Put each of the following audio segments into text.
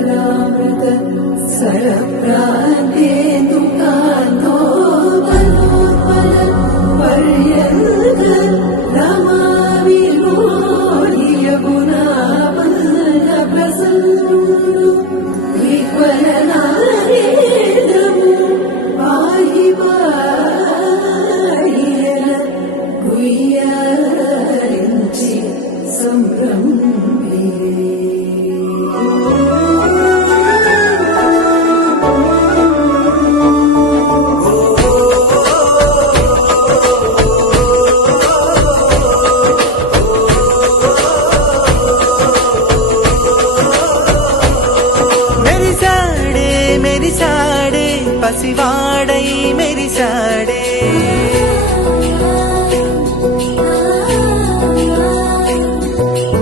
मधुकरामृत सरप्रान्ते दुःखान्तो मनोबल पर्यन्त रमामि लोहि यमुनावल्ल प्रसन्नु विह्वलनारेदमु पाहि पाहियन गुह्यరించి संभ्रमे పసివాడై మెరిసాడే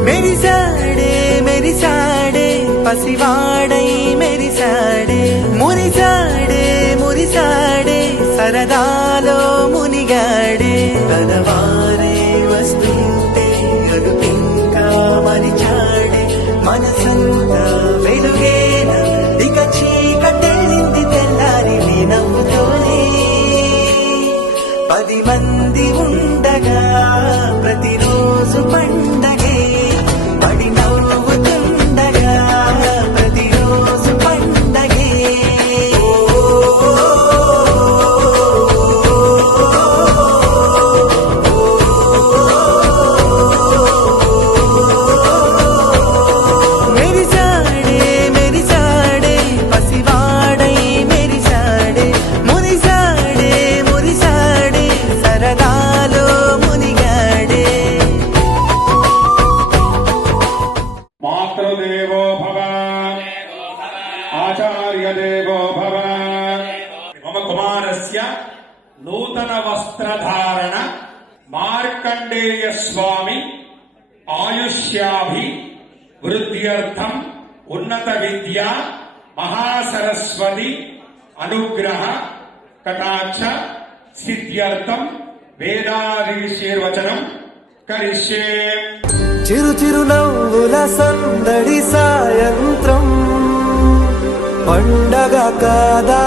మెరిసాడే మెరిసాడే పసివాడై మెరిసాడే మురిసాడే మురిసాడే సరదాలో మునిగాడే కలవారే వస్తుంటే అడుపింకా మరిచాడే మనసంతా వెలుగేన ఇక చీకటెళ్ళింది తెల్లారి నవ్వుతోనే 10 మంది ఉండగా ప్రతిరోజు పండగే పడి నవ్వుతుండగా ప్రతిరోజు పండగే మెరిసాడే మెరిసాడే పసివాడై మెరిసాడే మురిసాడే మురిసాడే సరదాలో మునిగాడే మాతృదేవో భవ ఆచార్యదేవో భవ మమ కుమారస్య నూతన వస్త్రధారణ మార్కండేయ స్వామి ఆయుష్యాభి వృద్ధ్యర్థం ఉన్నత విద్య మహాసరస్వతి అనుగ్రహ కటాక్ష సిద్ధ్యర్థం వేదాదీశీర్వచనం కరిష్యే. చిరు చిరు నవ్వుల సందడి సాయంత్రం పండగ కాదా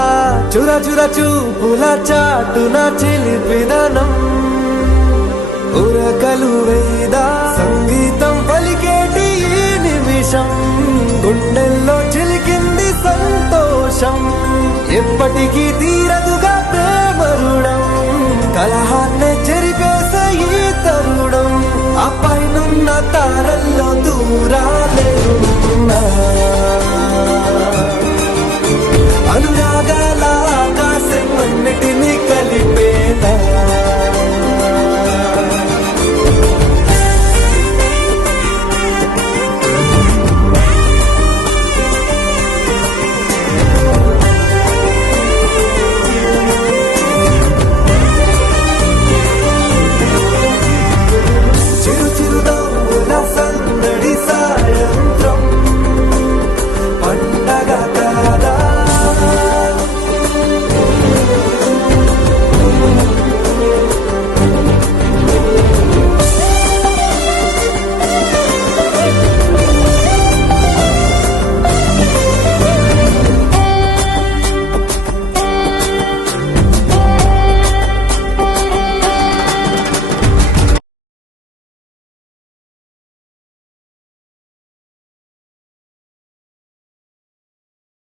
చుర చుర చూపుల చాటున చిలిపిదనం ఉరకలు వేదా సంగీతం పలికేటి ఈ నిమిషం గుండెల్లో చిలికింది సంతోషం ఎప్పటికీ తీరదుగా ప్రేమ రుణం కలహాన్నే చెరిపేసే ఈ తరుణం ఆ పైనున్న తారల్లో దూరాలేరున్నా అనురాగాల ఆకాశం అన్నిటినీ